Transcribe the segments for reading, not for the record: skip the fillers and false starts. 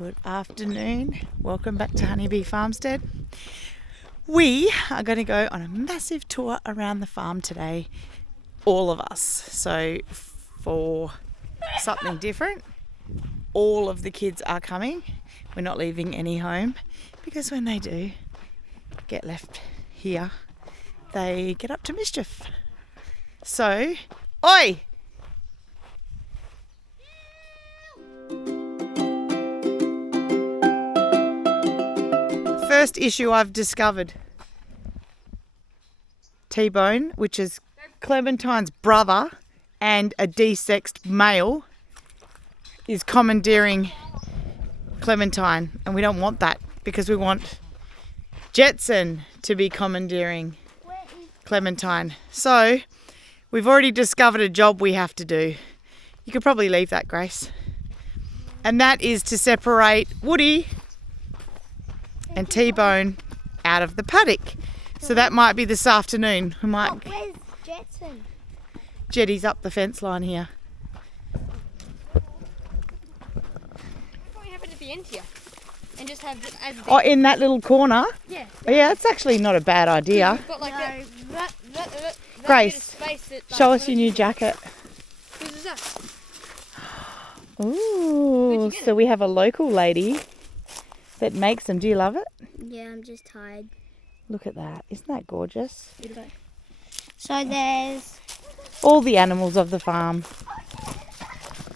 Good afternoon. Welcome back to Honeybee Farmstead. We are going to go on a massive tour around the farm today, all of us. So for something different, all of the kids are coming. We're not leaving any home because when they do get left here, they get up to mischief. So, oi! First issue I've discovered. T-Bone, which is Clementine's brother and a desexed male, is commandeering Clementine, and we don't want that because we want Jetson to be commandeering Clementine. So we've already discovered a job we have to do. You could probably leave that, Grace. And that is to separate Woody and T-Bone out of the paddock. So that might be this afternoon. We might. Oh, where's Jetson? Jetty's up the fence line here. Probably have it at the end here, and just have it as. Oh, in that little corner. Yeah. Oh, yeah, that's actually not a bad idea. You've got like that Grace, bit of space that, show us your new jacket. Whose is that? Ooh, so we have a local lady that makes them. Do you love it? Yeah, I'm just tired. Look at that. Isn't that gorgeous? So there's, All the animals of the farm.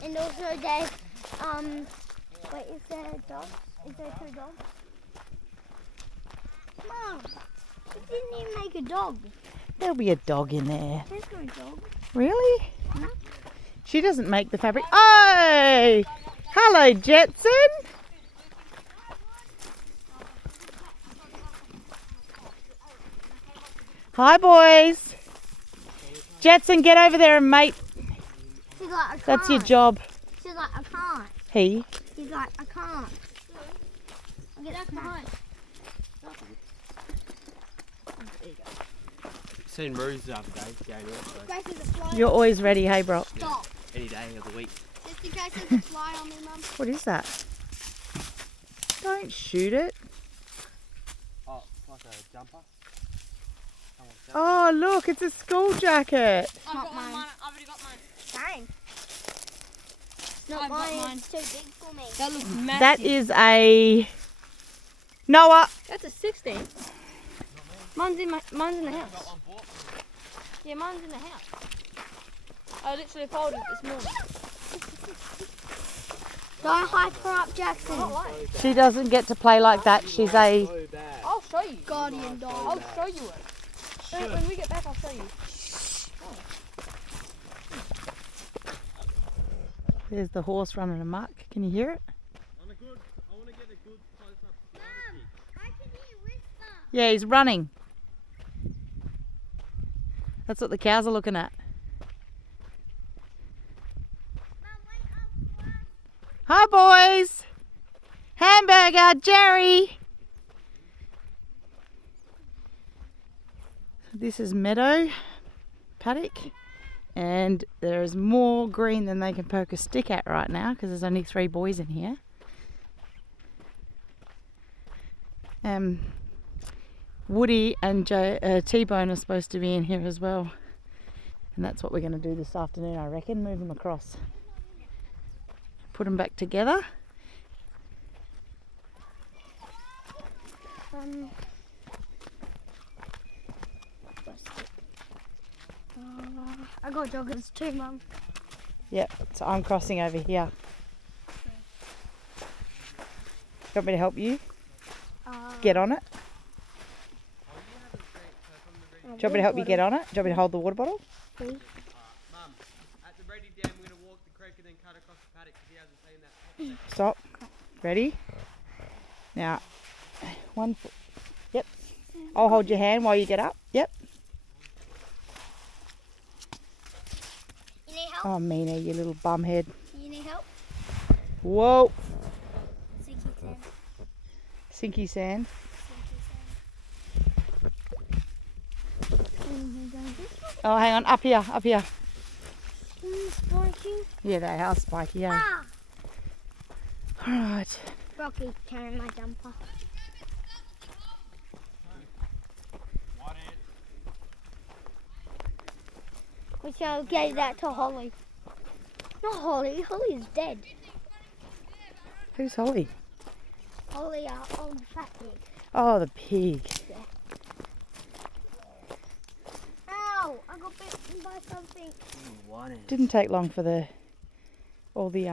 and also there's, wait, is there dogs? Is there 2 dogs? Mom, you didn't even make a dog. There'll be a dog in there. There's no dog. Really? No. She doesn't make the fabric. Oh! Hello, Jetson. Hi, boys. Jetson, get over there and mate. She's like, I can't. That's your job. She's like, I can't. He. She's like, I can't. I'll get behind. Seen Roos the other day going on, Grace, there's a fly. You're always ready, hey, bro. Stop. any day of the week. Just in case there's a fly on me, Mum. What is that? Don't shoot it. Oh, it's like a jumper. Oh, look, it's a school jacket. I've got mine. I've already got mine. Same. Not I've got mine. mine. It's too big for me. That looks massive. That is a Noah. That's a 16. Mine's in the house. Yeah, mine's in the house. I literally folded it this morning. Don't hype her up, Jackson. She doesn't get to play like that. She's a. I'll show you. Guardian dog. I'll show you it. When we get back, I'll show you. There's the horse running amok. Can you hear it? I want to get a good close-up. Mum, I can hear whisper. Yeah, he's running. That's what the cows are looking at. Mum, wait up. Hi, boys. Hamburger, Jerry. This is meadow paddock, and there is more green than they can poke a stick at right now because there's only 3 boys in here. Woody and T-Bone are supposed to be in here as well, and that's what we're going to do this afternoon, I reckon. Move them across, put them back together. I got joggers too, Mum. Yep, so I'm crossing over here. You want me to help you get on it? Do you want me to help you get on it? Do you want me to hold the water bottle? Mum, at the ready dam, we're going to walk the creek and then cut across the paddock because he hasn't seen that. Stop. Ready? Now, 1 foot. Yep. I'll hold your hand while you get up. Yep. You need help? Oh, Mina, you little bumhead. You need help? Whoa. Sinky sand. Sinky sand. Oh, hang on. Up here. Up here. Spiky. Yeah, they are spiky, yeah. Ah! Alright. Rocky carrying my jumper. White ants. We shall give that to Holly. Not Holly. Holly's dead. Who's Holly? Holly, our old fat pig. Oh, the pig. Ow! I got bitten by something. White ants. Didn't take long for all the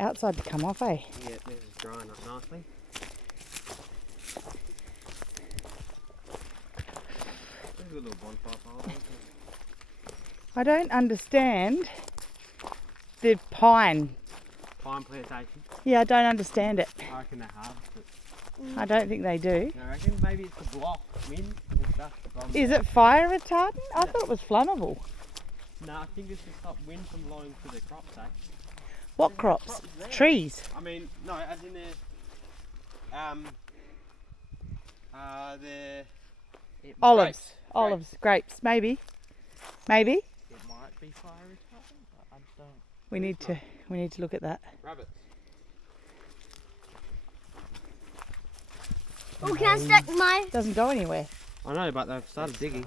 outside to come off, eh? Yeah, this is drying up nicely. There's a little bonfire pile. I don't understand the pine. Pine plantation. Yeah, I don't understand it. I reckon they harvest it. I don't think they do. I reckon maybe it's to block wind and stuff. Is it fire retardant? I thought it was flammable. No, I think it's to stop wind from blowing to the crops, eh? What crops? Trees. I mean, no, as in Olives. grapes. Olives. Grapes. Maybe. Maybe. It might be fire retardant, but I just don't. We need to look at that. Rabbits. Oh, can I stick my... Doesn't go anywhere. I know, but they've started digging.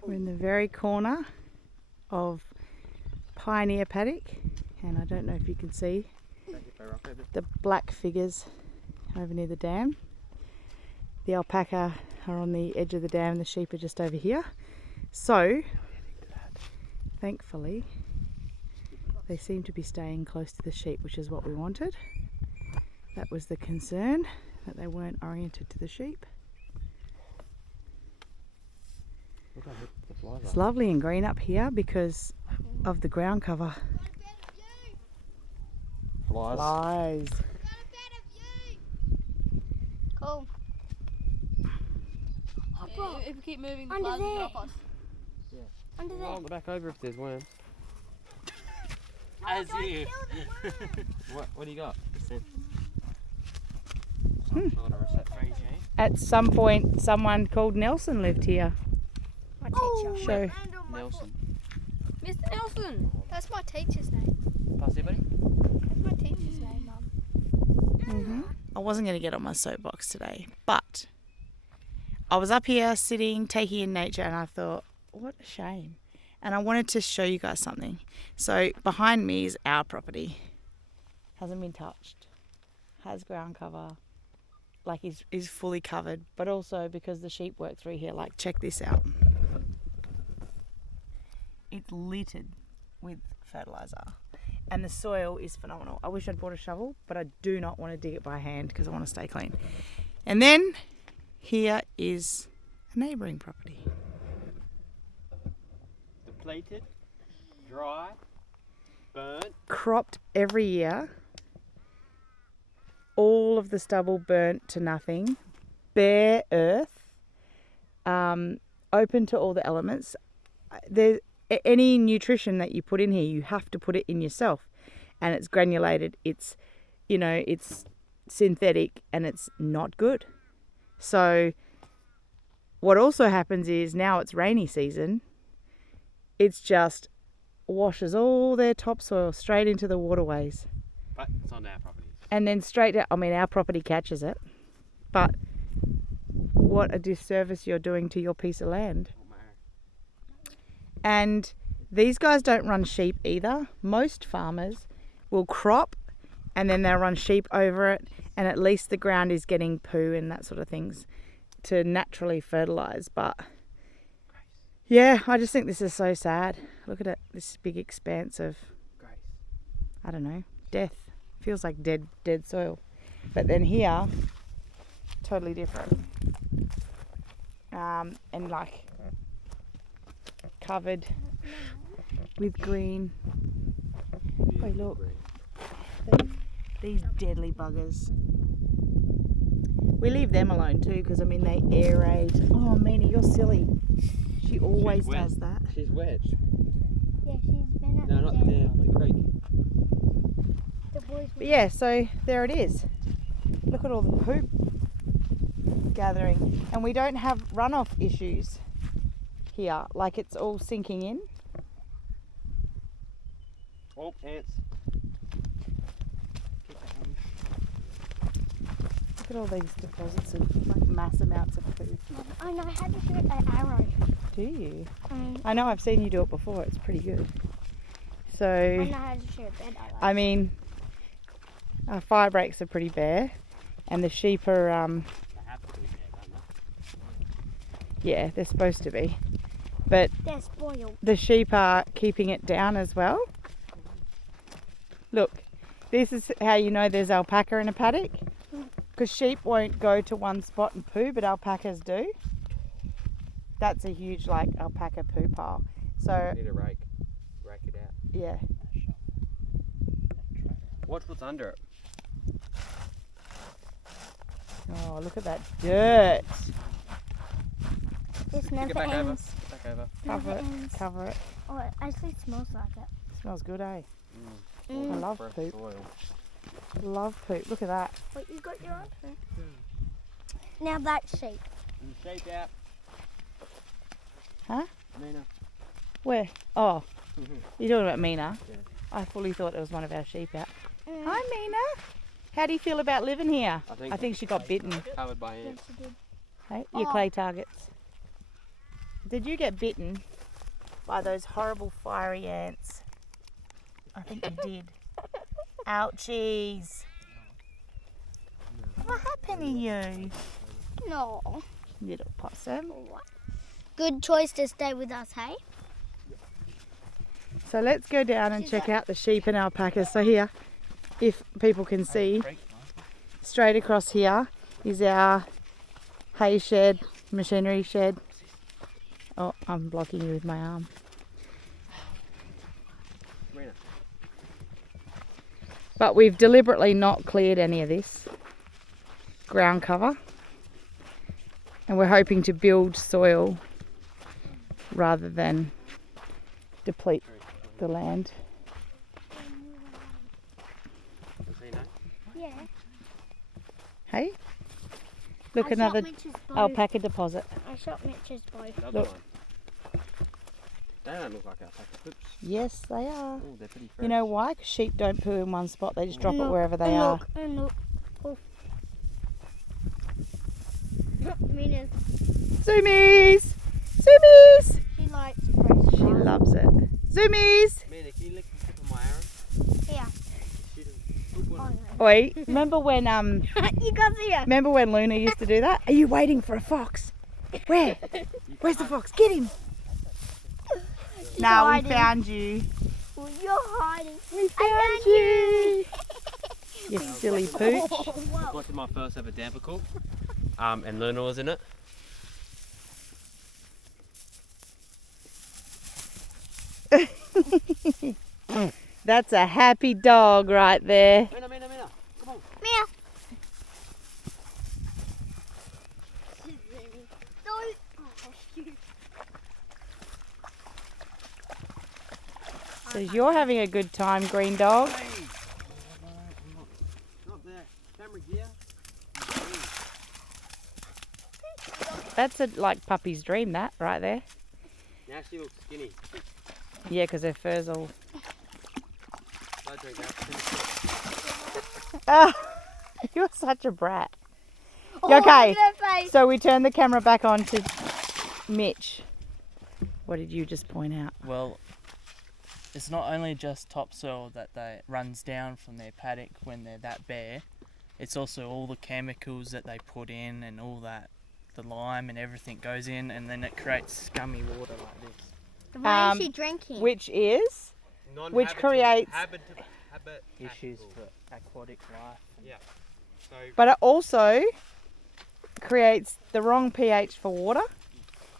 We're in the very corner of Pioneer Paddock, and I don't know if you can see the black figures over near the dam. The alpaca are on the edge of the dam, the sheep are just over here. So, thankfully, they seem to be staying close to the sheep, which is what we wanted. That was the concern, that they weren't oriented to the sheep. It's lovely and green up here because of the ground cover. Flies. Flies. Cool. If we keep moving, the Under flies will there. get off us. Under there. Roll it back over if there's worms. As you. What do you got? At some point, someone called Nelson lived here. My teacher. Show. Nelson. Mr. Nelson! That's my teacher's name. Pass it, buddy. That's my teacher's name, Mum. I wasn't going to get on my soapbox today, but I was up here sitting, taking in nature, and I thought, what a shame. And I wanted to show you guys something. So behind me is our property. Hasn't been touched. Has ground cover. Like is fully covered, but also because the sheep work through here. Like, check this out. It's littered with fertilizer, and the soil is phenomenal. I wish I'd brought a shovel, but I do not want to dig it by hand because I want to stay clean. And then here is a neighbouring property. Depleted, dry, burnt. Cropped every year. All of the stubble burnt to nothing. Bare earth. Open to all the elements. Any nutrition that you put in here, you have to put it in yourself. And it's granulated. It's, it's synthetic and it's not good. So what also happens is now it's rainy season. It's just washes all their topsoil straight into the waterways. But it's on our property. And then straight out, our property catches it. But what a disservice you're doing to your piece of land. And these guys don't run sheep either. Most farmers will crop and then they'll run sheep over it, and at least the ground is getting poo and that sort of things to naturally fertilise. But yeah, I just think this is so sad. Look at it, this big expanse of, I don't know, death. Feels like dead soil. But then here, totally different. And like covered with green. Oh look, these deadly buggers. We leave them alone too because they aerate. Oh Meanie, you're silly. She always does that. She's wet. Yeah, she's been at No, the not dam. there, the creek. The boys But yeah, so there it is. Look at all the poop gathering. And we don't have runoff issues here. Like, it's all sinking in. Oh, ants. Look at all these deposits of like mass amounts of poo. I know how to shoot an arrow. Do you? Mm. I know, I've seen you do it before. It's pretty good. I So, know how to shoot a bed arrow. I mean, our fire breaks are pretty bare, and the sheep are, They have to be there, don't they? yeah, they're supposed to be. But They're spoiled. the sheep are keeping it down as well. Look, this is how you know there's alpaca in a paddock. Because sheep won't go to one spot and poo, but alpacas do. That's a huge, like, alpaca poo pile. So, Need a rake. Rake it out. yeah. Watch what's under it. Oh, look at that dirt. This Take never it back over. ends. Back over. Cover Never it, ends. cover it. Oh, it actually smells like it. Smells good, eh? I Mm. love Fresh poop. soil. Love poop. Look at that. Wait, you got your own? Now that sheep. And shape out. Huh? Mina. Where? Oh, you're talking about Mina? Yeah. I fully thought it was one of our sheep out. Mm. Hi, Mina. How do you feel about living here? I I think she got bitten. Covered by Yes, ants. you did. Hey, your Oh. clay targets. Did you get bitten by those horrible fiery ants? I think you did. Ouchies. What happened to you? No. Little possum. Good choice to stay with us, hey? So let's go down and check out the sheep and alpacas. So here, if people can see, straight across here is our hay shed, machinery shed. Oh, I'm blocking you with my arm. Mina. But we've deliberately not cleared any of this ground cover. And we're hoping to build soil rather than deplete the land. Yeah. Hey? Look, I another shot Mitch's bow. alpaca deposit. I shot Mitch's bow. Another Look. one. They don't look like alpaca poops. Yes, they are. Oh, they're pretty fresh. You know why? 'Cause sheep don't poo in one spot. They just drop it Look, wherever they and are. look, and look. Oh. Mina's, Zoomies! Zoomies! she likes fresh She grass. loves it. Zoomies! Mina, can you lick the tip of my arrow? Here. She doesn't. Put one. Oh, Oi, remember when you can't see her. remember when Luna used to do that? Are you waiting for a fox? Where? Where's the fox? Get him! Now we hiding. found you. Well, you're hiding. We found you. You silly pooch. Whoa. Got to my first ever damper cook. And Luna was in it. That's a happy dog right there. Mina, Mina, Mina. Come on. Meow. Don't. Oh, shoot. So you're having a good time, green dog. Hey. Not there. Camera gear. That's a like puppy's dream, that right there. Now she looks skinny. Yeah, because her fur's all. Don't drink that. Ah, you're such a brat. Oh, Okay. look at her face. So we turn the camera back on to Mitch. What did you just point out? Well, it's not only just topsoil that they runs down from their paddock when they're that bare. It's also all the chemicals that they put in and all that, the lime and everything goes in, and then it creates scummy water like this. Why is she drinking? Which is Which creates- habit Issues for aquatic life. Yeah. So but it also creates the wrong pH for water,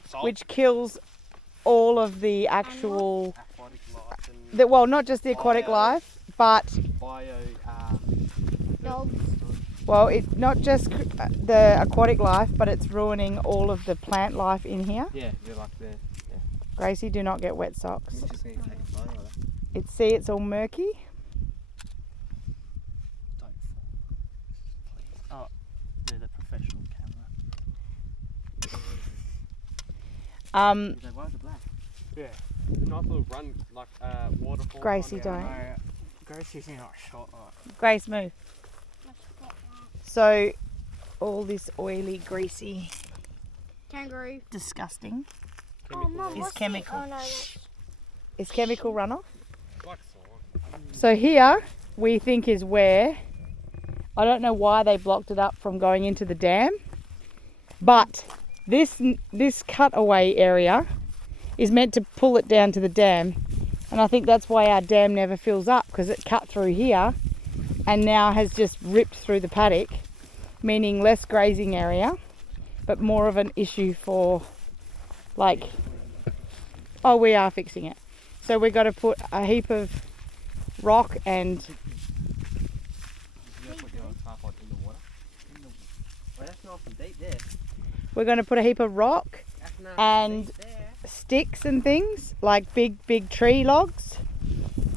salt, which kills all of the actual aquatic life, and well, not just the aquatic Bio. life, but bio. Dogs. well, it not just the aquatic life, but it's ruining all of the plant life in here. Yeah, they're like the. Gracie, do not get wet socks. I'm just gonna take a photo of that. It's all murky. Don't fall. Please. Oh, they're the professional camera. Why is it black? Yeah. Nice little run, like waterfall. Gracie, on down. don't. Gracie's not shot right. Grace, move. So all this oily, greasy, Kangaroo. disgusting. Oh, Mum, It's what's chemical. The, oh, no, that's It's chemical runoff. Like salt. So here we think is where, I don't know why they blocked it up from going into the dam, but this cutaway area is meant to pull it down to the dam, and I think that's why our dam never fills up, because it cut through here and now has just ripped through the paddock, meaning less grazing area but more of an issue for, like, oh, we are fixing it. So we've got to put a heap of rock and we're going to put a heap of rock and sticks and things, like big tree logs,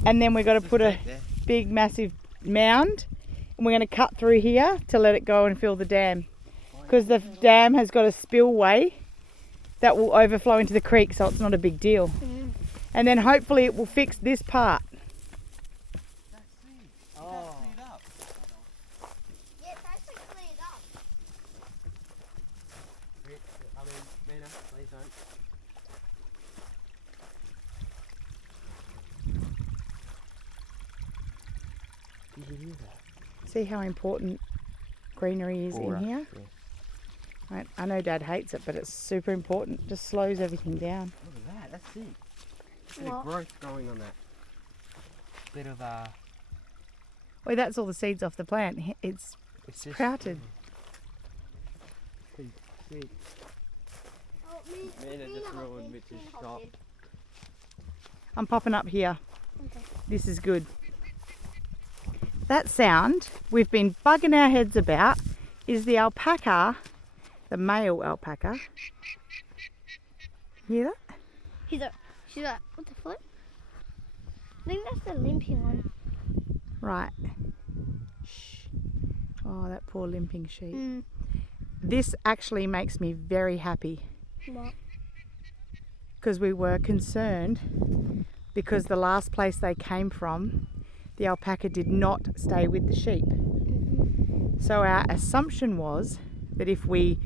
and then we've got to put a big massive mound, and we're going to cut through here to let it go and fill the dam, because the dam has got a spillway that will overflow into the creek, so it's not a big deal. And then hopefully it will fix this part. Oh. Yeah, it's actually cleared up. I mean, Mina, please don't. Did you hear that? See how important greenery is in here? Right, I know Dad hates it, but it's super important. Just slows everything down. Look at that, that's it. Bit What? of growth going on that. Bit of Well, that's all the seeds off the plant. It's it's sprouted. See, Oh, Mina just ruined Mitch's shop. I'm popping up here. Okay. This is good. That sound we've been bugging our heads about is the alpaca, the male alpaca. Hear that? She's like, what the flip? I think that's the limping one. Right. Shh. Oh, that poor limping sheep. Mm. This actually makes me very happy, What? because we were concerned because the last place they came from, the alpaca did not stay with the sheep. So our assumption was that if we,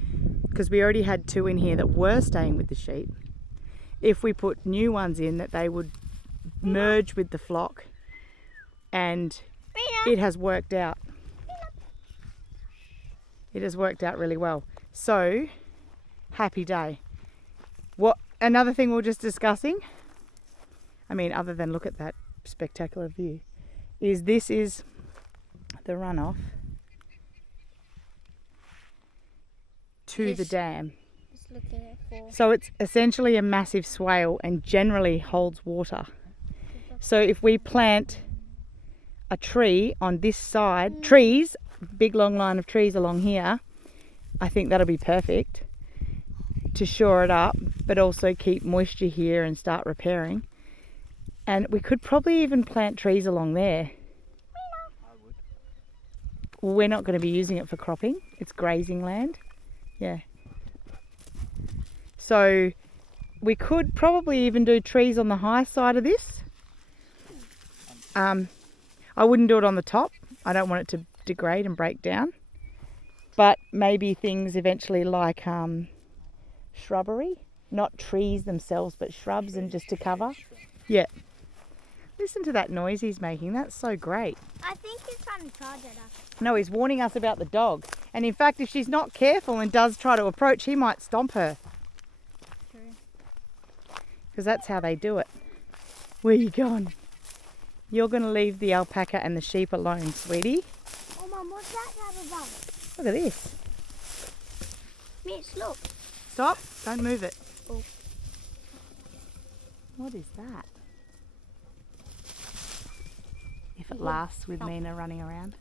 because we already had 2 in here that were staying with the sheep, if we put new ones in, that they would merge with the flock, and it has worked out. It has worked out really well. So, happy day. What another thing we were just discussing, I mean, other than look at that spectacular view, is this is the runoff to the dam. Just looking at 4. So it's essentially a massive swale and generally holds water. So if we plant a tree on this side, trees, big long line of trees along here, I think that'll be perfect to shore it up, but also keep moisture here and start repairing. And we could probably even plant trees along there. Well, we're not going to be using it for cropping. It's grazing land. Yeah. So we could probably even do trees on the high side of this. I wouldn't do it on the top. I don't want it to degrade and break down. But maybe things eventually like shrubbery, not trees themselves, but shrubs, and just to cover. Yeah. Listen to that noise he's making. That's so great. I think he's trying to charge at us. No, he's warning us about the dog. And in fact, if she's not careful and does try to approach, he might stomp her. True. Because that's how they do it. Where you going? You're going to leave the alpaca and the sheep alone, sweetie. Oh, Mum, what's that type of bug? Look at this. Mitch, look. Stop. Don't move it. Oh. What is that? If it lasts with Mina running around.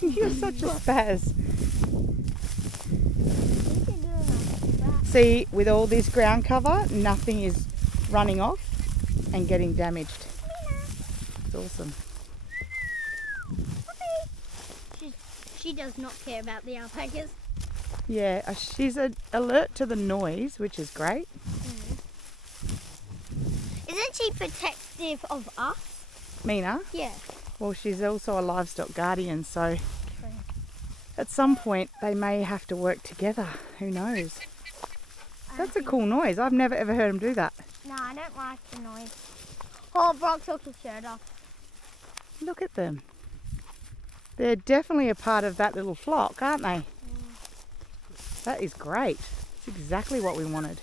You're such a spaz. You can do enough. See, with all this ground cover, nothing is running off and getting damaged. It's awesome. She does not care about the alpacas. Yeah, she's alert to the noise, which is great. Isn't she protective of us? Mina, Yeah. well, she's also a livestock guardian, so At some point, they may have to work together. Who knows? That's a cool noise. I've never ever heard them do that. No, I don't like the noise. Oh, Brock took his shirt off. Look at them. They're definitely a part of that little flock, aren't they? That is great. It's exactly what we wanted.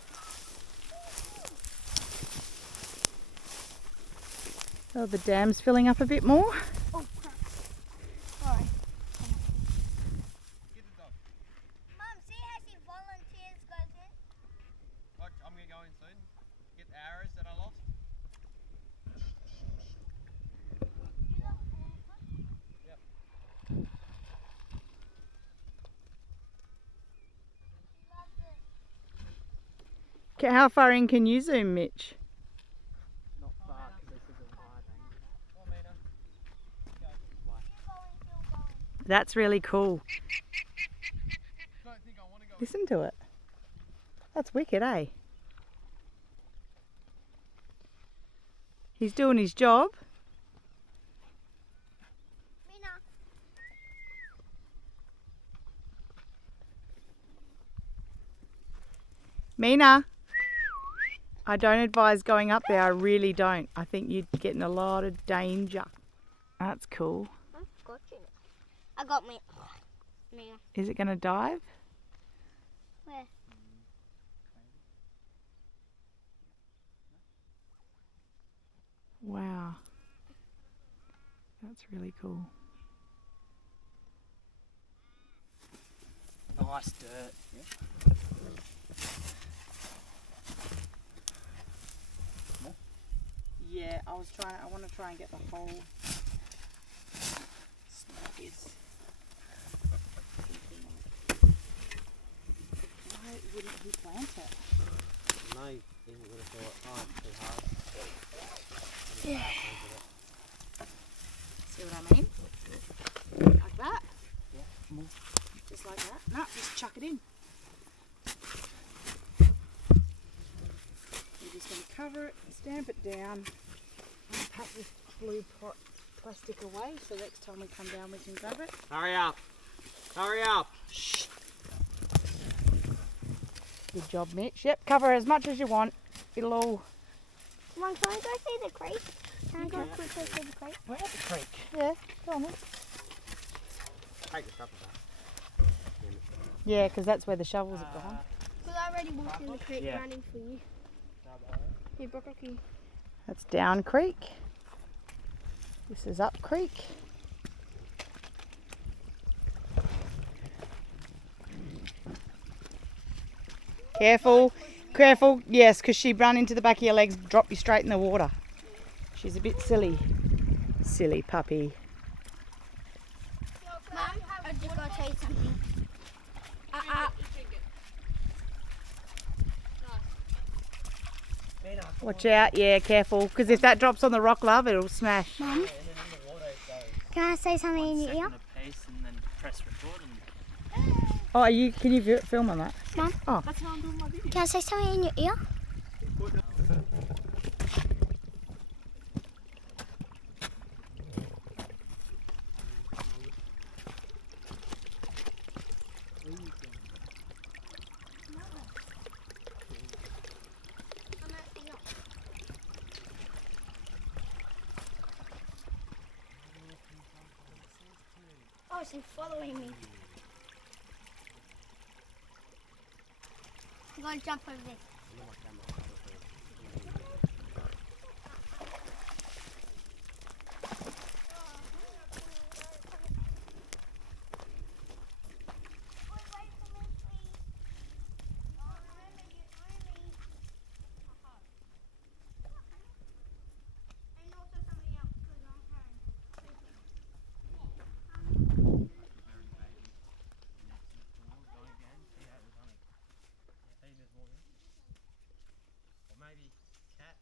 Oh, the dam's filling up a bit more. Oh, crap. Alright. Get the dog. Mum, see how she volunteers goes in? Watch, I'm gonna go in soon. Get the arrows that I lost. Yep. How far in can you zoom, Mitch? Not far because this is a wide angle. 1 metre. That's really cool. Don't think I want to go. Listen to it. That's wicked, eh? He's doing his job. Mina. Mina, I don't advise going up there. I really don't. I think you'd get in a lot of danger. That's cool. I'm scotching it. I got me. Mina. Is it going to dive? Where? Wow. That's really cool. Nice dirt. Yeah, I want to try and get the whole snuggies. Why wouldn't he plant it? No, he would have thought, oh, it's too hard. See what I mean? Like that? Yeah, more. Just like that? No, just chuck it in. We're just going to cover it, stamp it down, and pack this blue plastic away so next time we come down we can grab it. Hurry up. Hurry up. Good job, Mitch. Yep, cover as much as you want. It'll all... Mum, can I go see the creek? Can I go quickly see the creek? We're at the creek. Yeah, go on then. Take the stuff back. Yeah, because that's where the shovels have gone. Because I already walked in the creek Yeah. running for you. Hey, Brocky. That's down creek. This is up creek. Careful, careful. Yes, because she ran into the back of your legs, drop you straight in the water. She's a bit silly. Silly puppy. Mum, I just got to tell you something. Watch out, yeah, careful. Because if that drops on the rock, love, it'll smash. Mum, can I say something in your ear? Second a piece and then press record and Oh, can you film on that? Mum, Oh, that's how I'm doing my video. can I say something in your ear? Oh, she's following me. I'm going to jump over this. Or maybe cat.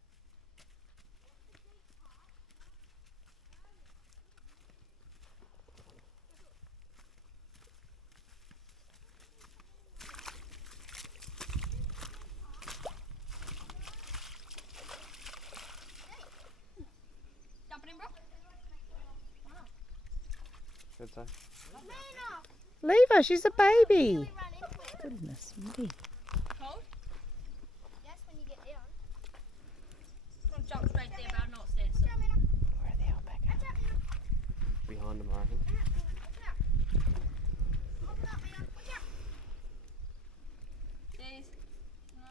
Jumping in, bro. Good so. Mina! Leave her, she's a baby. Run into it. Goodness me. Cold? Yes, when you get down. I'm gonna jump straight there, but I'm not there. So. Where are the alpaca? Behind them, I reckon. These. No.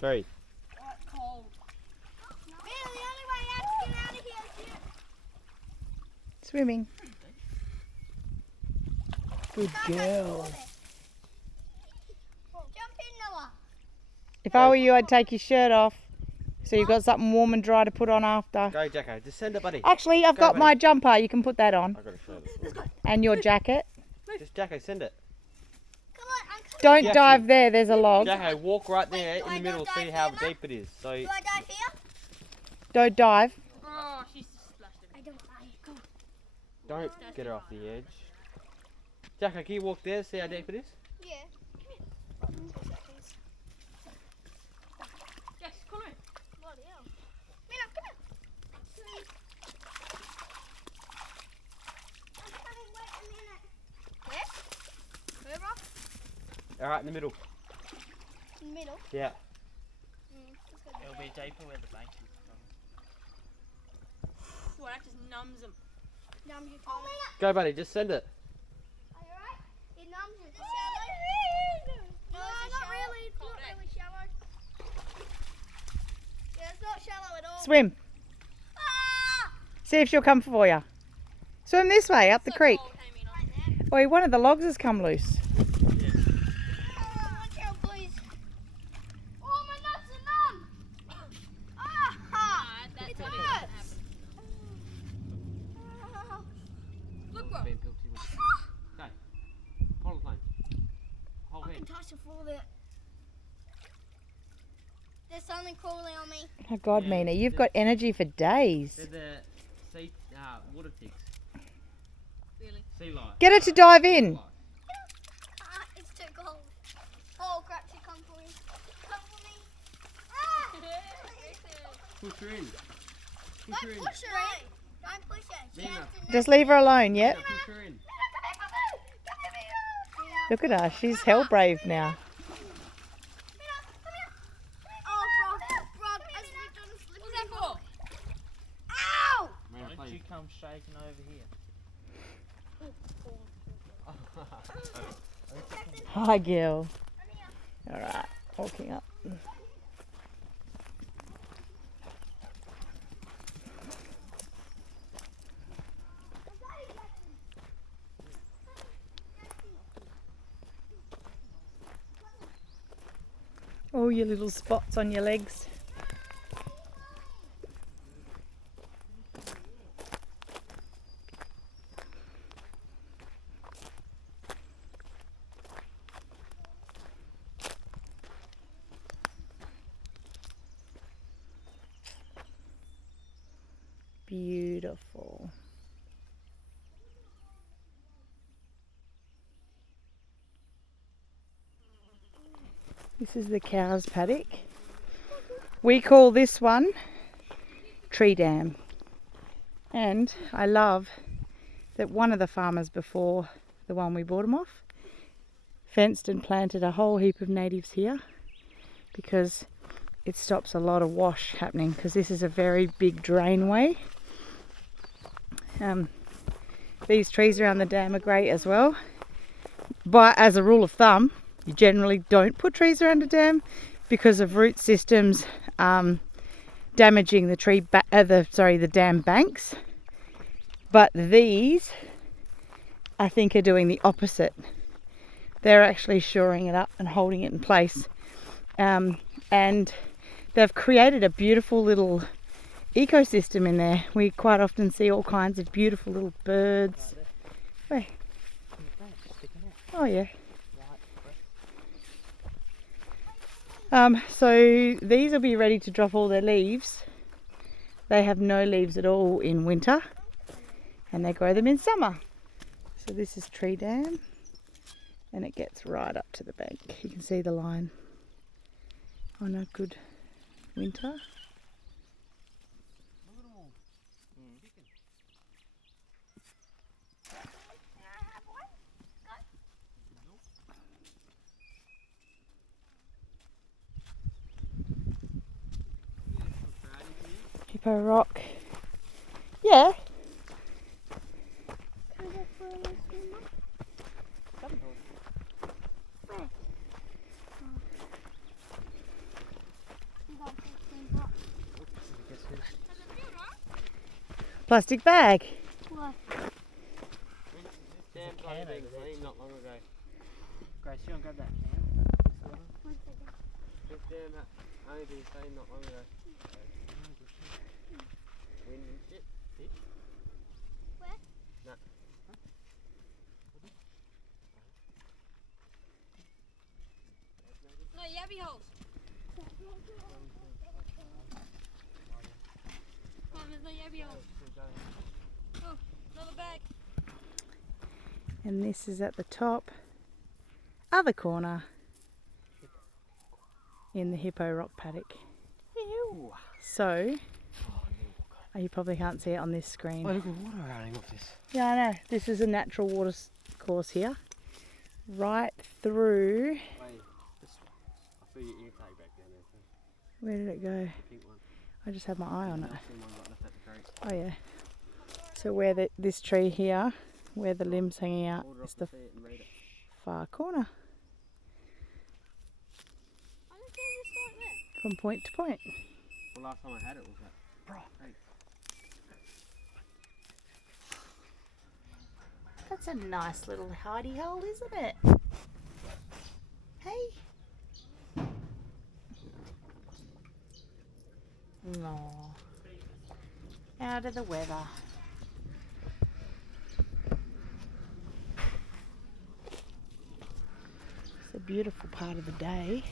3. Right, cold. Man, the only way out to get out of here is Swimming. Good girl. jump in, Noah. If I were you, I'd take your shirt off so you've got something warm and dry to put on after. Go, Jacko. Just send it, buddy. Actually, I've got my jumper. You can put that on. I've got to show this. And your jacket. Just, Jacko, send it. Come on, I'm coming. Don't Jackie. dive there. There's a log. Jacko, walk right there do in I the middle, not see dive how here, Mum? deep it is. So, Do I dive here? Don't dive. Oh, she's just splashed it. I don't. Go. don't get her off the edge. Jacko, can you walk there, see how deep it is? Yeah. Come here. 2 seconds. Yes, come on. Bloody hell. Mina, come here. I'm coming, wait a minute. Yes? Over? Alright, in the middle. In the middle? Yeah. Let's go. It'll be deeper where the bank is. Well, that just numbs them. Numbs your tongue. Go, buddy, just send it. Are you alright? It numbs you. Is it shallow? No, not really. It's not really shallow. Yeah, it's not shallow at all. Swim. Ah! See if she'll come for you. Swim this way, up the creek. Cold came in on. Oi, one of the logs has come loose. Watch out, please. Oh, my nuts are numb. Ah! That's It what hurts. Look, bro. Being guilty with Go. Polyplane. Whole I head. can touch the floor there. There's something crawling on me. Oh God, Yeah, Mina, you've the- got energy for days. They're the sea, water ticks. Really? Sea lice. Get her to dive in. It's too cold. Oh crap, she come for me. Come for me. Ah! Push her in. Push Don't her in. push her in. Don't push her. She Nina. has to Just leave her alone, Yeah, yep? push her in. Look at her, she's hell brave now. Oh, bro, I slipped on a slippery What's that for? Ow! Don't you come shaking over here. Hi, Gil. Alright, walking up. Oh, your little spots on your legs. Beautiful. This is the cow's paddock. We call this one Tree Dam. And I love that one of the farmers before the one we bought them off fenced and planted a whole heap of natives here because it stops a lot of wash happening because this is a very big drainway. These trees around the dam are great as well, but as a rule of thumb you generally don't put trees around a dam because of root systems damaging the dam banks. But these I think are doing the opposite. They're actually shoring it up and holding it in place, and they've created a beautiful little ecosystem in there. We quite often see all kinds of beautiful little birds. Where? Oh yeah. So these will be ready to drop all their leaves. They have no leaves at all in winter and they grow them in summer. So this is Tree Dam and it gets right up to the bank. You can see the line on a good winter. hippo rock. Yeah. Can I go for a little swim, Mum? Where? Oh. You got to swim up. Plastic bag. What? Damn, can been over clean not long ago. Grace, you want to grab that 1 second. This dam that only been clean not long ago. Wind and shit. Where? Nah. No, yabby holes. Mum, there's no yabby holes. Oh, another bag. And this is at the top, other corner, in the hippo rock paddock. So, you probably can't see it on this screen. Oh, look at the water running off this. Yeah, I know. This is a natural water course here. Right through. Wait, this one. I threw your ear tag back down there too. Where did it go? The pink one. I just had my eye on it. Nelson one right left at the creek. Oh yeah. So where this tree here, where the limb's hanging out, Hold it is off the the feet and read it. far corner. I just saw this right there. From point to point. Well, last time I had it was that. Hey. That's a nice little hidey hole, isn't it? Hey. No. Out of the weather. It's a beautiful part of the day.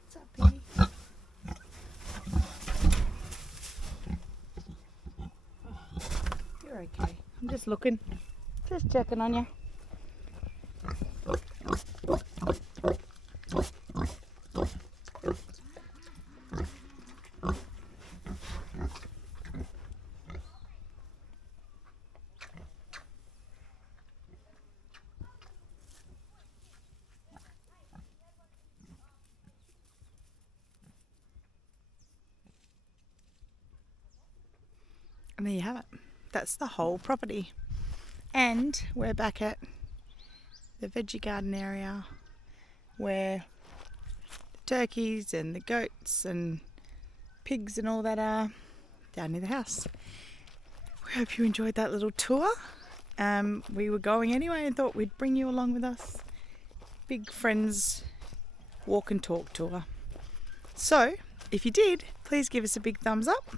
What's up, baby? You're okay. I'm just looking. Just checking on you. And there you have it. That's the whole property. And we're back at the veggie garden area where the turkeys and the goats and pigs and all that are down near the house. We hope you enjoyed that little tour. We were going anyway and thought we'd bring you along with us. Big Friends walk and talk tour. So, if you did, please give us a big thumbs up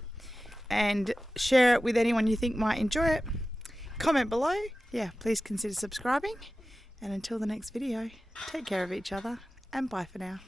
and share it with anyone you think might enjoy it. Comment below. Yeah, please consider subscribing. And until the next video, take care of each other and bye for now.